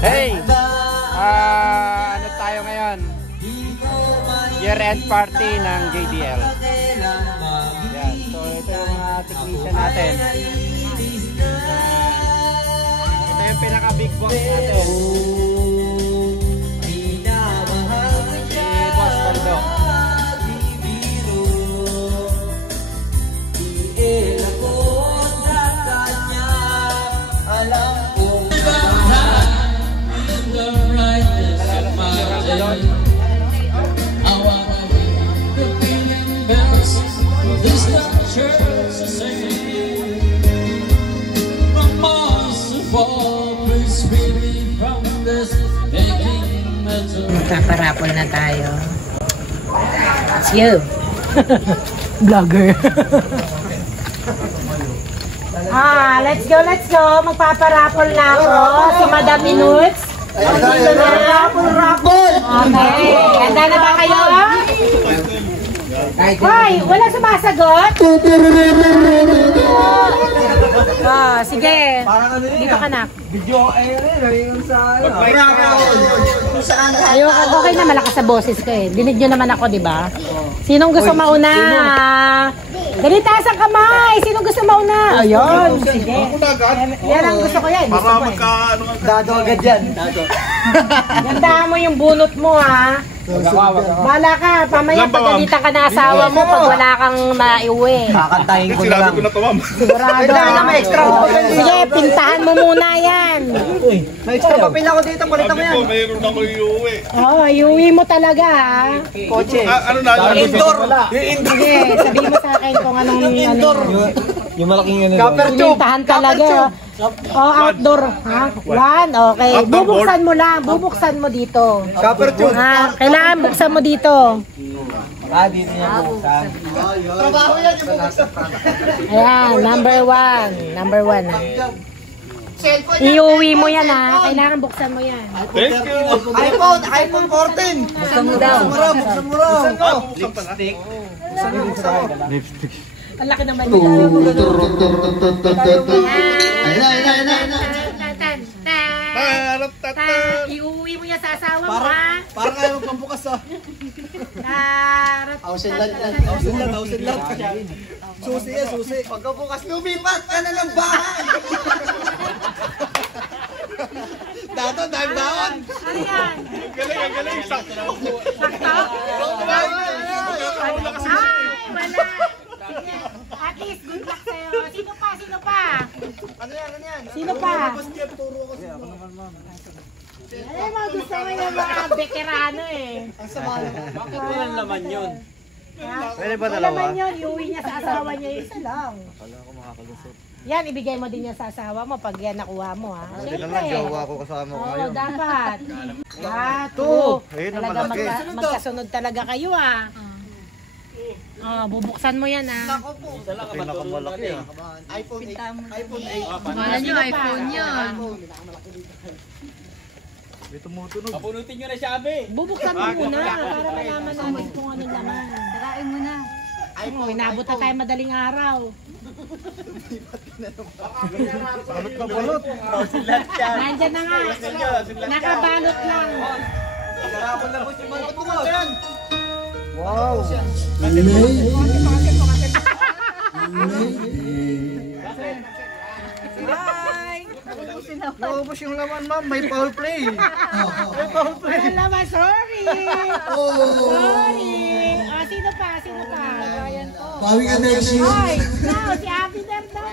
Hey! Ano tayo ngayon? Year-end party ng JDL. Yan. So, ito yung mga technician natin. Ito yung pinaka-big boss natin. Si Boss Baldo. Magpaparapol na tayo. It's you. Vlogger. Let's go, let's go. Magpaparapol na ako. Si Madam Minuts. Rapol. Okay. Handa na ba kayo? Hoy, wala sumasagot? Sige. Dito ka na. Video sa Okay na, malakas sa boses ko eh. Dinig nyo naman ako, di ba? Sinong gusto mauna? Ganitaas ang kamay! Sinong gusto mauna? Ayun, sige. Yan ang gusto ko yan. Para magka-ano ka. Dado agad yan. Ganda mo yung bunot mo ha. Bala ka, pamaya pagalitan ka na asawa mo pag wala kang maiuwi. Kakantahin ko na lang. Sigurado. Sige, pintahan mo muna yan. May extra papel ako dito, palitan mo yan. Mayroon ako iuwi. Oo, iuwi mo talaga ha. Kotse. Ano na? Indoor. Yung indoor. Sige, sabihin mo sa akin kung anong Indoor. Yung malaking ano. Copper tube. Pintahan talaga. Outdoor. Ha? One, okay. Bubuksan mo lang. Bubuksan mo dito. Copper tube. Kailangan buksan mo dito. Dito niya buksan. Trabaho yan yung buksan. Ayan, number one. Number one. Iuwi mo yan ha. Kailangan buksan mo yan. Thank you. iPhone 14. Buksan mo daw. Buksan mo raw. Lipstick. Lipstick. Ang laki naman nila. Iuwi mo yan sa asawa mo ha. Parang ayaw magpambukas ah. Ausinlat. Susi eh, susi. Pagkabukas, lumipat ka na ng bahay. Dato, dahil baon. Ano yan? Galing. Sakto. Sakto? Ay, wala. Sige. At least, good luck sa'yo. Sino pa? Ano yan? Sino pa? Turo ko siya. Ano yung mga gusto mo yung mga veterano eh. Ang sama. Bakit walang laman yun? Pwede ba dalawa? Wala naman yun, iuwi niya sa asawa niya yung isa lang. Akala ko makakalusot. Yan, ibigay mo din yan sa asawa mo pag yan nakuha mo ha. Hindi naman, jowa ko kasama ko Oo, ngayon. dapat. Ayun ang Talaga malaki. magkasunod talaga kayo ah. Bubuksan mo yan ah. Pinakamalaki ah. iPhone 8. Pangalan nyo, iPhone yun. May tumutunog. Papunutin nyo na siya, Abe. Bubuksan mo muna para malaman natin kung anong laman. Tarain mo na. Inabot na tayo madaling araw. Balot na balot. Nandyan na nga. Nakabalot lang. Wow. Naubos yung laman, ma'am. May foul play. Walang laman, sorry. Sorry. Sino pa? Bawi ka next year. Ay, now, si Abby na daw.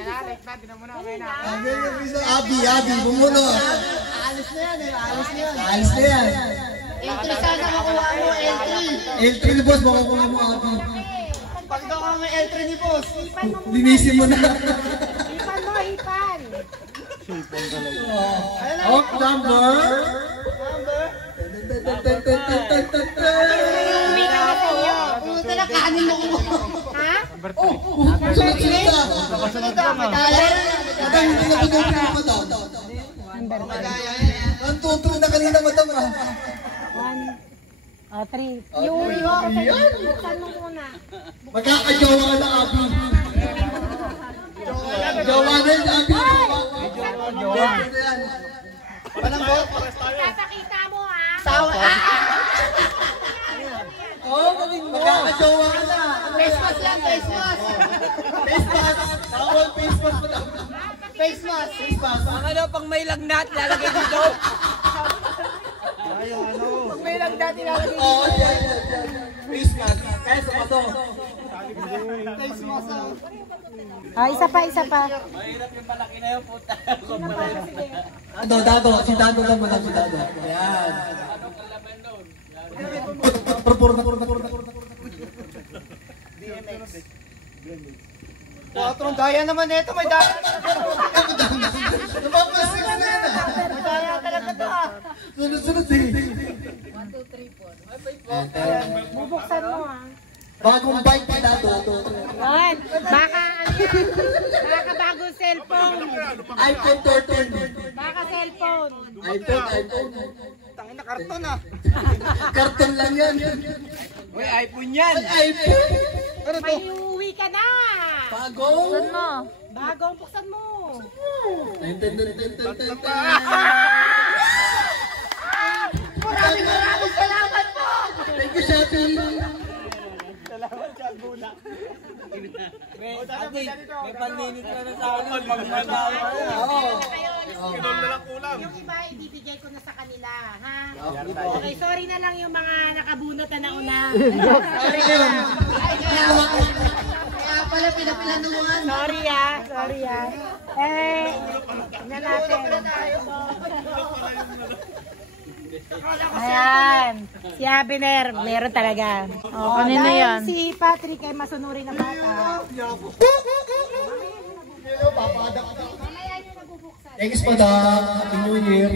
Abi, bumuno. Alis na yan. Alis na yan. Entry sana makuha mo, entry. L3 ni boss, makukuha mo Abi. Pag daw ka may entry ni boss. Linisin mo na. Hipan. Off number. Uwi ka na sa iyo. Pumunta na kanin mo ko. Ha? Sunod-sunod ka. Madam, hindi na pinagpili mo daw. Ang tutro na kanina, madam ah. 1, 3. Yung buksan mo muna. Magkakajowa ka na, Abi. Jowa na yun, Abi. Malambot. Papakita mo ha. Sawa. Oo, gawin mo. Magkakajowa ka na. Face mask lang, face mask. Face mask. Tawag face mask mo daw. Face mask. Face mask. Ano, pang may lagnat, lalagay dito. Pag may lagnat, ilalagay dito. Oo, yan. Face mask. Kaya sa pato. Face mask. Isa pa. Mahirap yung malaki na yun, puta. Dado. Si Dado lang mo lang si Dado. Ayan. Purpur na. Patrong daya naman ito, may daya. Napapasis na yan. May daya talaga to ah. Sunod-sunod eh. 1, 2, 3, 4. Bubuksan mo ha. Bagong bike ni Dado. Yan. Baka bagong cellphone. iPhone 13. Baka cellphone. iPhone. Tangina, karton ah. Karton lang yan. Uy, iPhone yan. iPhone. Ano to? May uuwi ka na. Bagong. Bagong buksan mo. Maraming salamat po. Thank you, Shopee. May panlinis ka na sa akin. Kinol na lang kulang. Yung iba, ibibigay ko na sa kanila, ha? Okay, sorry na lang yung mga nakabunot na nauna. Sorry na lang. Kaya pala pinapilanuhan. Sorry ah. Tingnan natin. Ayan. Si Abner, meron talaga. Kanina yan? Si Patrick ay masunurin na bata. Thanks po da. Happy New Year.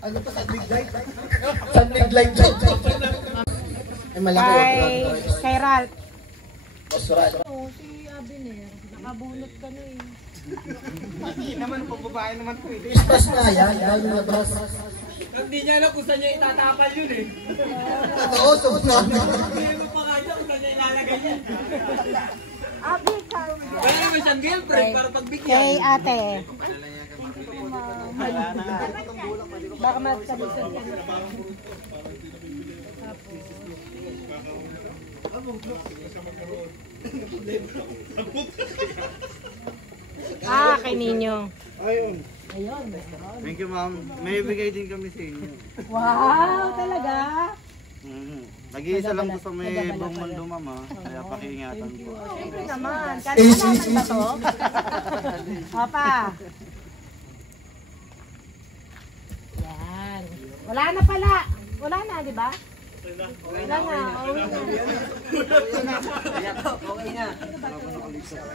Ano pa sunlig light? Sunlig light. Ay malaki. Kay Ralph. Osral. Si Abner, nakabunot ka na eh. Hindi naman, pagbabae naman po eh. Christmas na yan. Yan yung atras. Hindi niya alam kung saan niya itatapal yun eh. Totoo, sobrang. Hindi mo pa kaya kung saan niya ilalagay yan. Wala naman siyang girlfriend para pagbigyan. Kay ate. Baka magkabusod ka na. Kay Ninyo. Ayun. Thank you, ma'am. May bigay din kami sa inyo. Wow, talaga? Nag-iisa lang po sa may buong mundo, ma'am. Kaya pakiingatan po. Siyempre naman. Kalaman ba to? Papa. Yan. Wala na pala. Wala na, di ba? Wala na. Okay na.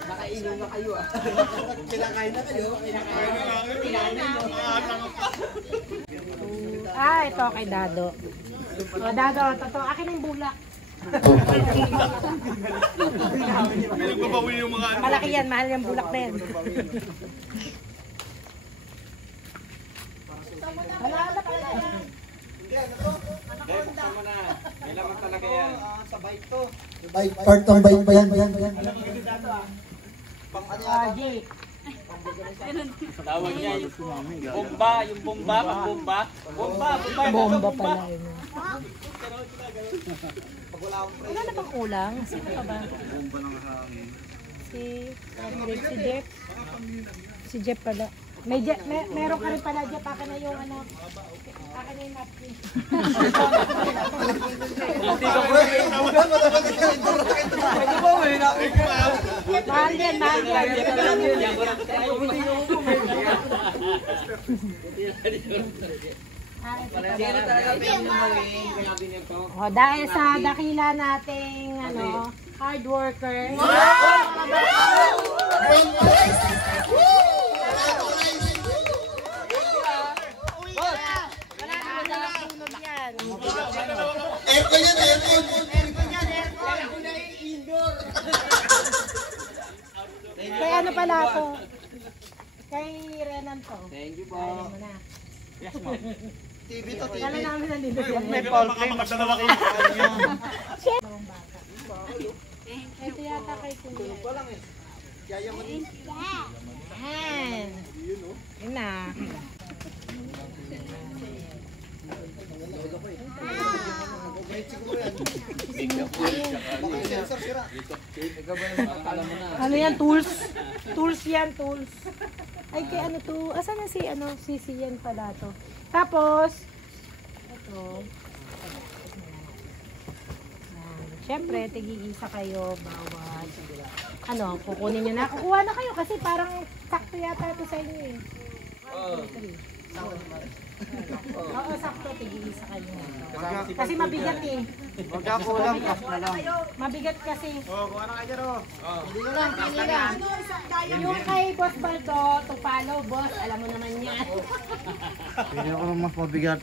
Nakainom na kayo ah. Kinakain na kayo. Ito kay Dado. Dado, totoo. Akin na yung bulak. Pinagbabawi yung mga ano. Malaki yan. Mahal yung bulak na yan. Wala na pala yan. May laman talaga yan. Sa bike to. Part ng bike pa yan. Jake. Tawag niya yung bomba. Yung bomba. Bomba. Bomba pala yun. Wala na bang kulang? Sino pa ba? Bomba ng hangin. Si Jeff. Si Jeff pala. Meron ka rin pala, Jeff. Akin na yung ano. Akin na yung napkin. Mahal yan. Dahil sa dakila nating hard worker. Aircon yan, aircon. Kay ano pala to? Kay Renan to. Thank you po. Alam mo na. Yes, ma'am. TV to, TV. Kala namin nandito siya. May Paul Clay. Magdalawa kayo. Ito yata kay Kuya. Yan. Yun na. Ano yan? Tools? Tools yan, tools. Ay, kay ano to? Asan na si, si yan pala to. Tapos, ito. Siyempre, tigigisa kayo, bawat. Kukunin nyo na. Kukuha na kayo kasi parang sakto yata ito sa inyo eh. Oo, sakto, tigigisa kayo. Kasi mabigat eh. Magkakulang, pas na lang. Mabigat kasi. Kuha na kayo dyan, oh. Hindi lang, pili lang. Yung kay Boss Baldo, to follow, boss, alam mo naman yan. Pili ako ng mas mabigat.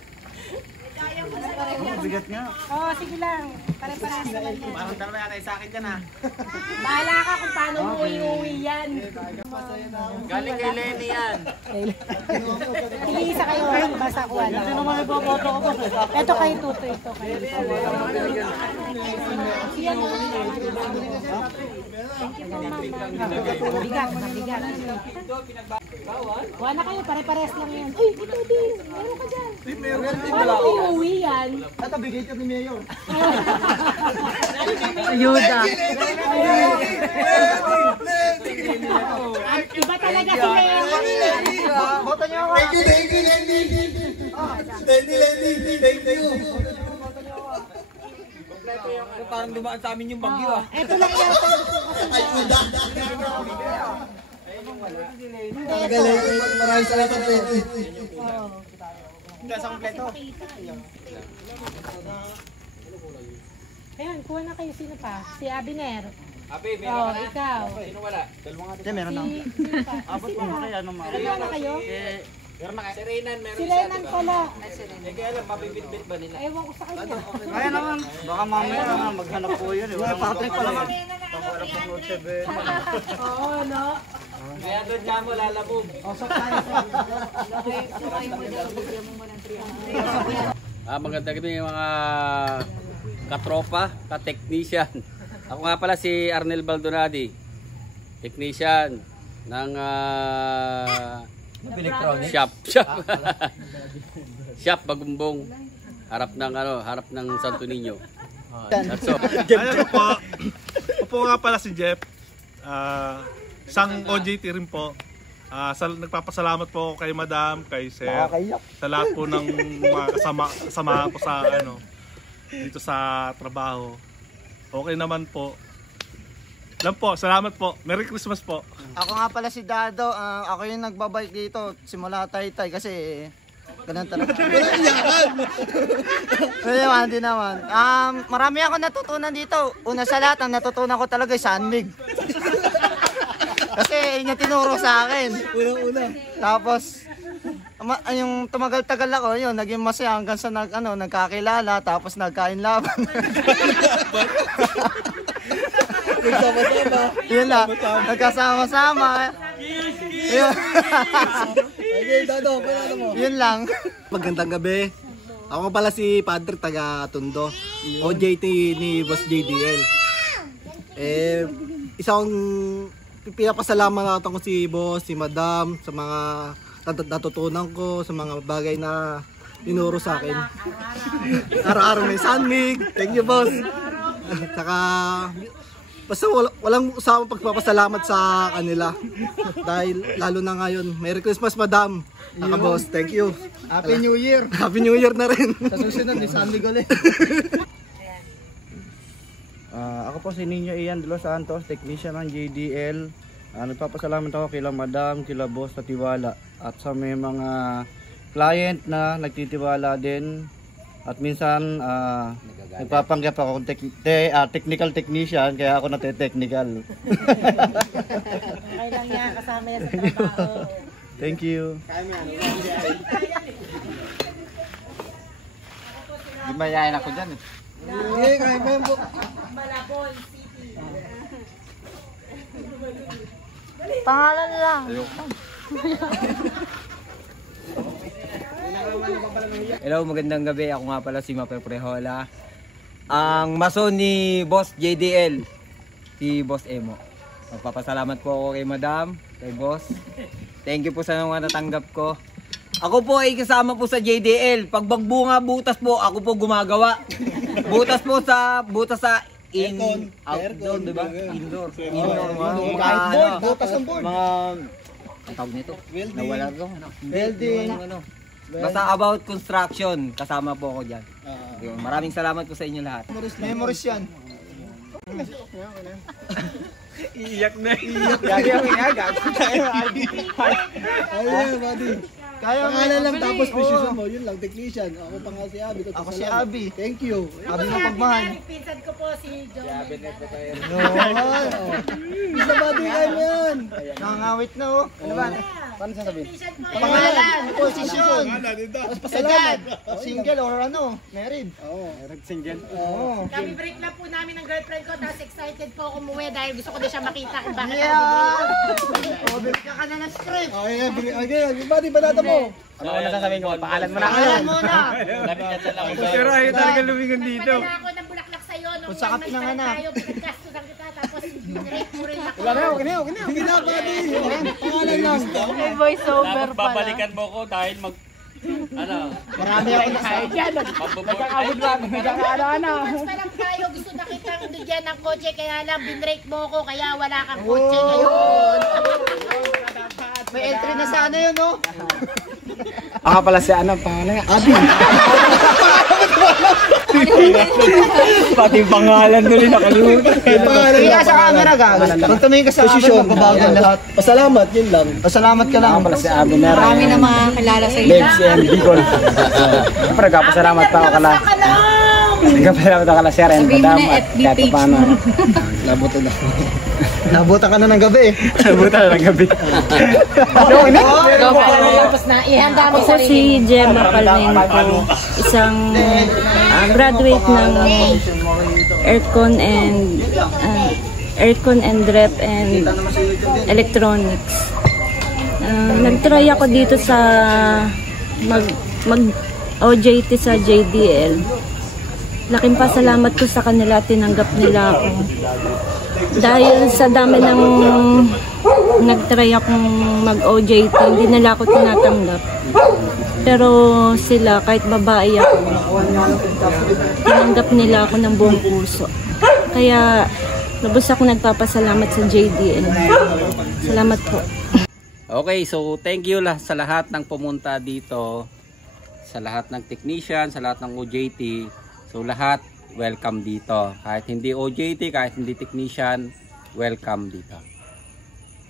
Mabigat nga. Oo, sige lang. Pare-parehas naman yan. Parang dalawa yata sa akin dyan, ha? Bahala ka kung paano mo iuwi yan. Galing kay Lenny yan. Tigisa kayo, basta ko wala. Ito naman nagboboto ko. Ito kay Tuto, ito kay Yan o. Mabigat, mabigat. Kuha na kayo, pare-parehas lang yan. Uy, ito din. Meron ka dyan. Paano mo iuwi yan? Ito, bigay ito ni Mayor. Ayuda. Iba talaga si Leo. Boto niyo ako. Thank you, Lenny. Thank you. Parang dumaan sa amin yung bagyo, ah. Ito lang yan. Ayuda. Magaling. Maraming salamat, Lenny. Hindi sa kompleto. Ayan, kuha na kayo. Sino pa? Si Abiner. Abi, Oh, ikaw. Sino wala? Hindi, meron na. Sino pa? Abot mo na kaya nung Ano na kayo? Meron na kaya? Si Reynan, meron Si Renan pala. kaya alam, mabibitbit ba nila? Ewan ko sa kanya. Kaya naman. Baka mamaya naman maghanap po yun. Walang Patrick pa naman. Walang po note 7. Oo, no? Kaya doon ka mo lalabog. Maganda kami mga katropa, ka-technician. Ako nga pala si Arnel Baldonadi, technician ng shop. Shop Bagumbong. Harap ng Santo Niño. That's all. Ayan po. Opo nga pala si Jeff. Isang OJT rin po. Nagpapasalamat po ako kay Madam, kay Sir. Sa lahat po ng mga kasama ko sa dito sa trabaho. Okay naman po. Lang po, salamat po. Merry Christmas po. Ako nga pala si Dado. Ako yung nagbabike dito simula Taytay kasi ganun talaga. Hindi naman. Marami ako natutunan dito. Una sa lahat, ang natutunan ko talaga ay sanmig. Kasi yun yung tinuro sa akin. Una. Tapos, yung tumagal-tagal ako, yun, naging masaya hanggang sa nagkakilala, tapos nagkain laban. Nagsama-sama. Yun lang, nagkasama-sama. Yun lang. Magandang gabi. Ako pala si Padre taga Tondo. OJT ni Boss JDL. Isang pinapasalamat natin ko si Boss, si Madam sa mga natutunan ko, sa mga bagay na inuro sa akin. Araw-araw may sanmig. Thank you, Boss. Saka basta walang usapang pagpapasalamat sa kanila. Dahil lalo na ngayon. Merry Christmas, Madam. Saka, Boss, thank you. Happy New Year. Happy New Year na rin. Sa susunod, may sanmig ulit. Ako po si Nino Ian de Los Santos, technician ng JDL. Nagpapasalamat ako kila Madam, kila Boss sa tiwala. At sa may mga client na nagtitiwala din. At minsan nagpapanggap ako technical technician, kaya ako nate-technical. Okay lang yan, kasama yan sa trabaho. Thank you. Di mayayain ako dyan eh. Malabon City. Pangalan lang. Hello, magandang gabi. Ako nga pala si Mape Prehola. Ang mason ni Boss JDL, si Boss Emo. Magpapasalamat po ako kay Madam, kay Boss. Thank you po sa mga natanggap ko. Ako po ay kasama po sa JDL. Pag magbunga butas po, ako po gumagawa. Butas sa outdoor, di ba? Indoor. Butas ng board. Mga ang tawag nito? Nawala ito. Welding. Basta about construction, kasama po ako dyan. Maraming salamat po sa inyo lahat. Memories yan. Iyak na. Ayun, buddy. Kaya pangalan lang tapos precision mo, yun lang, technician. Ako pa nga si Abby. Ako si Abby. Thank you. Abby ng pagmahal. Pinsan ko po si John. Isa buddy, kaya mo yan. Nakangawit na oh. Ano ba? Paano sasabihin? Pangalan, posisyon. Tapos pasalamat. Single or ano, married. Oo, single. Kami break lang po namin ng girlfriend ko, tapos excited po ako umuwi dahil gusto ko din siya makita kung bakit ako Yeah! Oh, bigyan ka na ng script. Okay, buddy, banata mo. Ano na sasabihin ko? Paalan mo na. Pangalan muna. Pero ayaw talaga lumingon dito. Nagpadala ako ng bulaklak sa'yo nung Kung saka pinanganak. tayo, pinagkastusan kita, tapos binrate mo rin ako. Sige na, buddy. Pangalan lang. May voiceover pala. Babalikan mo ko dahil Marami ako nakahit yan. Once pa lang tayo, gusto na kitang bigyan ng kotse, kaya lang binrate mo ko, kaya wala kang kotse ngayon. May entry na sana yun, no? Ako pala si pangalan nga? Abby. Pati pangalan doon nakalimutan. Kaya sa camera, gagas. Pag tumingin ka sa camera, magbabago ang lahat. Pasalamat, yun lang. Pasalamat ka lang. Ako pala si Abby na Marami na mga kilala sa iyo. Legs and Bicol. Siyempre, kapasalamat pa ako kala. Kapasalamat ako kala Sir and Sabihin mo Madam. na At FB kahit page paano. mo. Nabuto na. Nabutan ka na ng gabi. Nabutan na ng gabi. Tapos na, ihanda mo Ako si Gemma Palmenco, isang graduate ng Aircon and Rep and Electronics. Nag-try ako dito sa mag OJT sa JDL. Laking pasalamat ko sa kanila, tinanggap nila ako. Dahil sa dami ng nag-try akong mag-OJT, hindi nila ako tinatanggap. Pero sila, kahit babae ako, tinanggap nila ako ng buong puso. Kaya, lubos ako nagpapasalamat sa JDL. Salamat po. Okay, so thank you sa lahat ng pumunta dito, sa lahat ng technician, sa lahat ng OJT. So lahat welcome dito. Kahit hindi OJT, kahit hindi technician, welcome dito.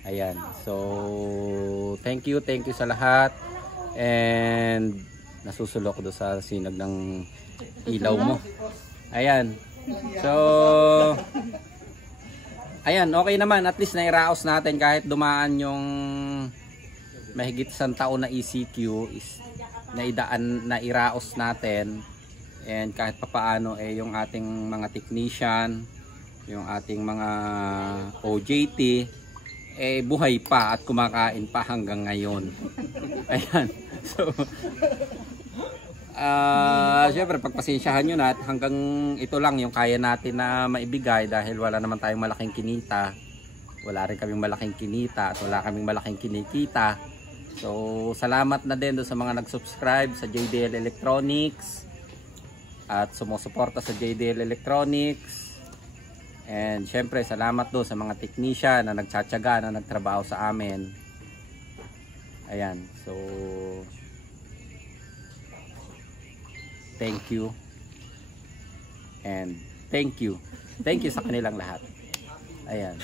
Ayan. So thank you sa lahat. And nasusulok do sa sinag ng ilaw mo. Ayan. So ayan, okay naman. At least nairaos natin kahit dumaan yung mahigit 1 taon na ECQ is nairaos natin. And kahit papaano yung ating mga technician, yung ating mga OJT buhay pa at kumakain pa hanggang ngayon. Ayan. So syempre pagpasensyahan nyo na at hanggang ito lang yung kaya natin na maibigay dahil wala naman tayong malaking kinita. Wala rin kaming malaking kinita at wala kaming malaking kinikita. So salamat na din doon sa mga nag-subscribe sa JDL Electronics at sumusuporta sa JDL Electronics. And syempre salamat doon sa mga technician na nagtsatsaga, na nagtrabaho sa amin. Ayan. So thank you. And thank you. Thank you sa kanilang lahat. Ayan.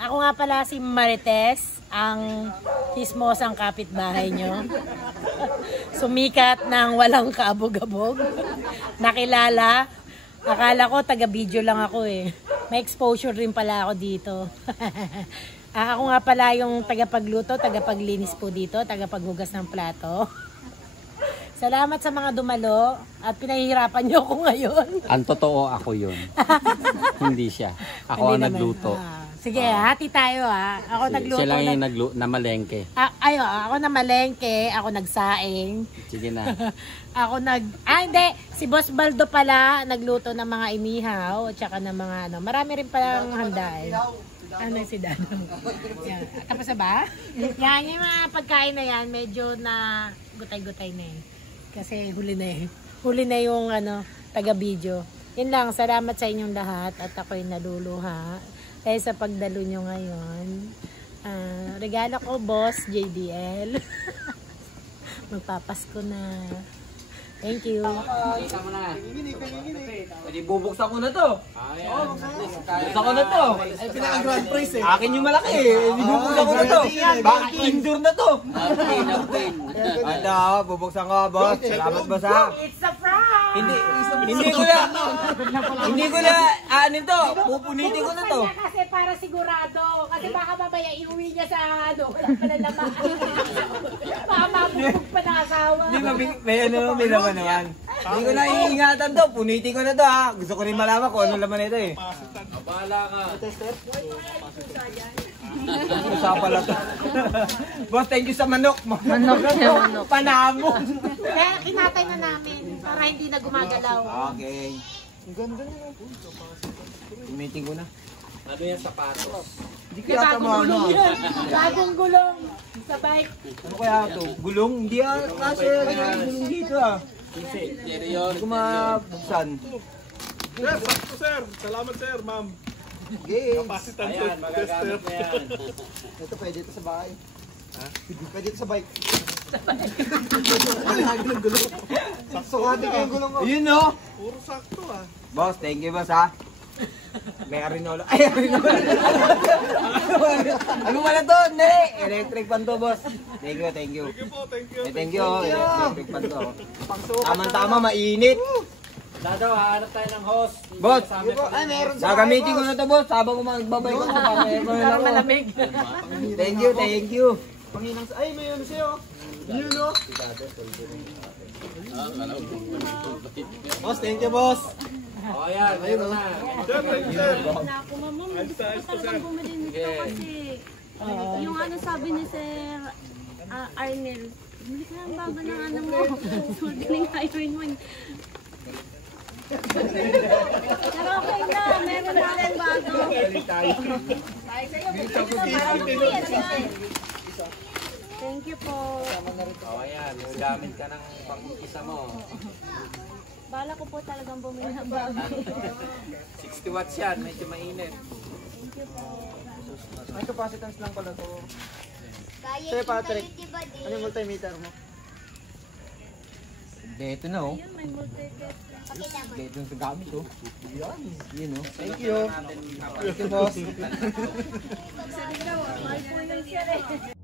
Ako nga pala si Marites, ang hismosang kapitbahay nyo. Sumikat ng walang kaabog-abog. Nakilala. Akala ko taga-video lang ako eh. May exposure rin pala ako dito. Ako nga pala yung tagapagluto, tagapaglinis po dito, tagapaghugas ng plato. Salamat sa mga dumalo at pinahihirapan niyo ako ngayon. Ang totoo ako yun. Hindi siya. Ako ang nagluto. Sige, hati tayo ha. Ako nagluto. Siya lang yung namalengke. Ako namalengke, ako nagsaing. Sige na. Ako hindi. Si Boss Baldo pala nagluto ng mga inihaw at saka ng mga marami rin palang handa eh. Ano si Dano? Yan. Tapos na ba? Yan, yung mga pagkain na yan, medyo na gutay-gutay na eh. Kasi huli na eh. Huli na yung taga-video. Yun lang, salamat sa inyong lahat at ako'y naluluha. Dahil sa pagdalo nyo ngayon. Regalo ko, Boss JDL. Magpapasko na. Thank you. Pwede bubuksan ko na to. Bubuksan ko na to. Ay, pinaka-grand prize eh. Akin yung malaki eh. Bubuksan ko na to. Baka indoor na to. Ano, bubuksan ko, boss. Salamat, boss ha. It's a prank! Hindi ko na, ano to, pupunitin ko na to. Kasi para sigurado. Kasi baka mamaya iuwi niya sa wala pala laman. Baka mabubog pa ng asawa. Hindi, may laman naman. Hindi ko na iingatan to, punitin ko na to ha. Gusto ko rin malaman kung ano laman nito eh. Bahala ka. Usa pala to. Boss, thank you sa manok. Manok siya, manok. Panamo. Kaya kinatay na namin para hindi na gumagalaw. Okay. Ang ganda nyo. Punitin ko na. Ano yan, sapatos? Hindi kaya tama Bagong gulong yan. Bagong gulong. Sa bike. Ano kaya to? Gulong? Hindi kasi gulong dito ah. Hindi ko mabuksan. Sir, sakto sir. Salamat sir, ma'am. Kapasitan Ayan, magagamit na yan. Ito pwede ito sa bahay. Ha? Pwede ito sa bike. Sukatin ko yung gulong ko. Yun no? Puro sakto ah. Boss, thank you boss ha. May arinolo. Ay, arinolo. Ano pala to? Hindi. Electric pan to boss. Thank you, thank you. Thank you po, thank you. Thank you. Electric pan to. Tama-tama, mainit. Dadaw, hahanap tayo ng host. Boss, Ay, meron sa gagamitin ko na to boss. Habang magbabay ko Para malamig. Thank you, thank you. Panginang sa... Ay, may ano sa'yo. Yun no? Boss, thank you boss. O yan, mayroon na. Sir, thank you sir. Wala ako, ma'am. Gusto ko talagang bumili nito kasi yung sabi ni Sir Arnel, bumili ka ng baba ng ano mo. Magaling iron mo. Pero okay na, meron na akong bago. Thank you po. O yan, gamit ka ng pang-isa mo. Bala ko po talagang bumili ng bago. 60 watts yan, medyo mainit. Thank you po. May capacitance lang pala to. Sir Patrick, ano yung multimeter mo? Dito na oh. Ayun, may multi-get. Dito sa gamit oh. Yun oh. Thank you. Thank you boss. Mahal po yun siya eh.